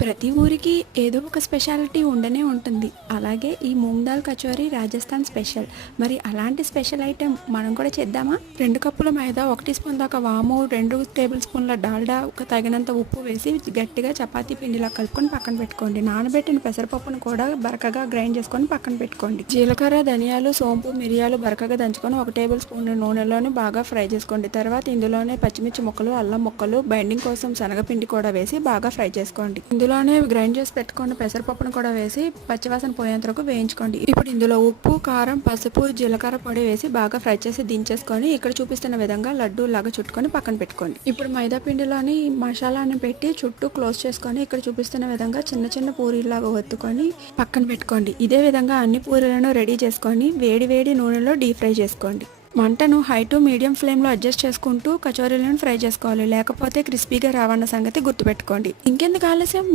ప్రతి ఊరికి ఏదో ఒక స్పెషాలిటీ ఉండనే ఉంటుంది. అలాగే ఈ మూంగ్ దాల్ కచోరీ రాజస్థాన్ స్పెషల్. మరి అలాంటి స్పెషల్ ఐటెం మనం కూడా చేద్దామా? 2 కప్పుల మైదా, 1 టీ స్పూన్ దాకా వాము, 2 టేబుల్ స్పూన్ల డాల్డా, ఒక తగినంత ఉప్పు వేసి గట్టిగా చపాతీ పిండిలా కలుపుకొని పక్కన పెట్టుకోండి. నానబెట్టిన పెసరపప్పును కూడా బరకగా గ్రైండ్ చేసుకొని పక్కన పెట్టుకోండి. జీలకర్ర, ధనియాలు, సోంపు, మిరియాలు బరకగా దంచుకొని 1 టేబుల్ స్పూన్ నూనెలోనే బాగా ఫ్రై చేసుకోండి. తర్వాత ఇందులోనే పచ్చిమిర్చి ముక్కలు, అల్లం ముక్కలు, బైండింగ్ కోసం శనగపిండి కూడా వేసి బాగా ఫ్రై చేసుకోండి. ఇందులోనే గ్రైండ్ చేసి పెట్టుకున్న పెసరపప్పును కూడా వేసి పచ్చివాసన పోయేంత వరకు వేయించుకోండి. ఇప్పుడు ఇందులో ఉప్పు, కారం, పసుపు, జీలకర్ర పొడి వేసి బాగా ఫ్రై చేసి దించేసుకొని ఇక్కడ చూపిస్తున్న విధంగా లడ్డూ లాగా చుట్టుకొని పక్కన పెట్టుకోండి. ఇప్పుడు మైదా పిండిలోని మసాలాను పెట్టి చుట్టూ క్లోజ్ చేసుకొని ఇక్కడ చూపిస్తున్న విధంగా చిన్న చిన్న పూరీలాగా ఒత్తుకొని పక్కన పెట్టుకోండి. ఇదే విధంగా అన్ని పూరీలను రెడీ చేసుకొని వేడి వేడి నూనెలో డీప్ ఫ్రై చేసుకోండి. మంటను హై టు మీడియం ఫ్లేమ్లో అడ్జస్ట్ చేసుకుంటూ కచోరీలను ఫ్రై చేసుకోవాలి, లేకపోతే క్రిస్పీగా రావన్న సంగతి గుర్తుపెట్టుకోండి. ఇంకెందుకు ఆలస్యం,